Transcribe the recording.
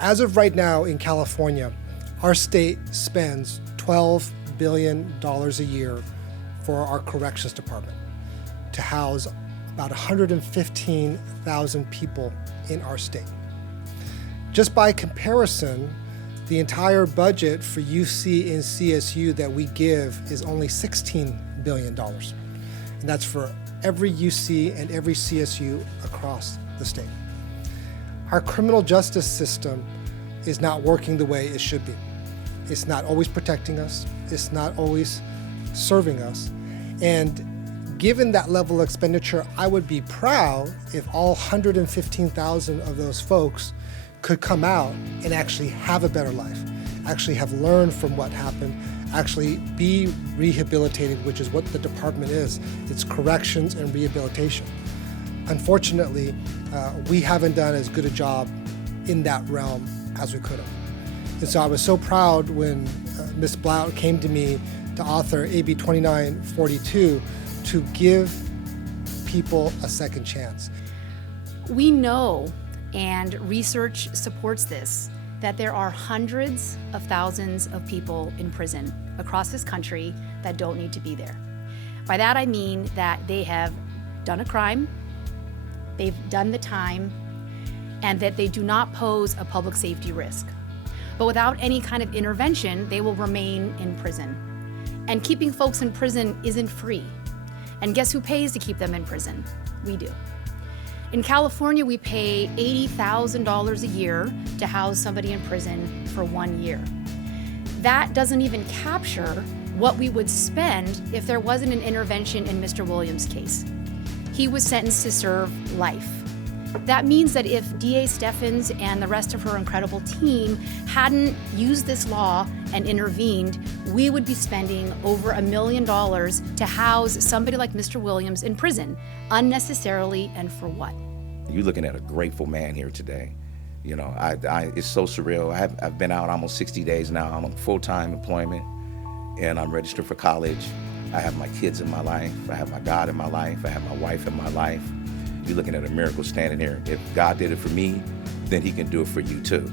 As of right now in California, our state spends $12 billion a year for our corrections department to house about 115,000 people in our state. Just by comparison, the entire budget for UC and CSU that we give is only $16 billion. And that's for every UC and every CSU across the state. Our criminal justice system is not working the way it should be. It's not always protecting us. It's not always serving us. And given that level of expenditure, I would be proud if all 115,000 of those folks could come out and actually have a better life, actually have learned from what happened, actually be rehabilitated, which is what the department is. It's corrections and rehabilitation. Unfortunately, we haven't done as good a job in that realm as we could have. And so I was so proud when Ms. Blount came to me to author AB 2942 to give people a second chance. We know, and research supports this, that there are hundreds of thousands of people in prison across this country that don't need to be there. By that I mean that they have done a crime, they've done the time, and that they do not pose a public safety risk. But without any kind of intervention, they will remain in prison. And keeping folks in prison isn't free. And guess who pays to keep them in prison? We do. In California, we pay $80,000 a year to house somebody in prison for 1 year. That doesn't even capture what we would spend if there wasn't an intervention in Mr. Williams' case. He was sentenced to serve life. That means that if DA Steffens and the rest of her incredible team hadn't used this law and intervened, we would be spending over $1 million to house somebody like Mr. Williams in prison, unnecessarily, and for what? You're looking at a grateful man here today. You know, it's so surreal. I've been out almost 60 days now. I'm on full-time employment, and I'm registered for college. I have my kids in my life. I have my God in my life. I have my wife in my life. You're looking at a miracle standing here. If God did it for me, then he can do it for you too.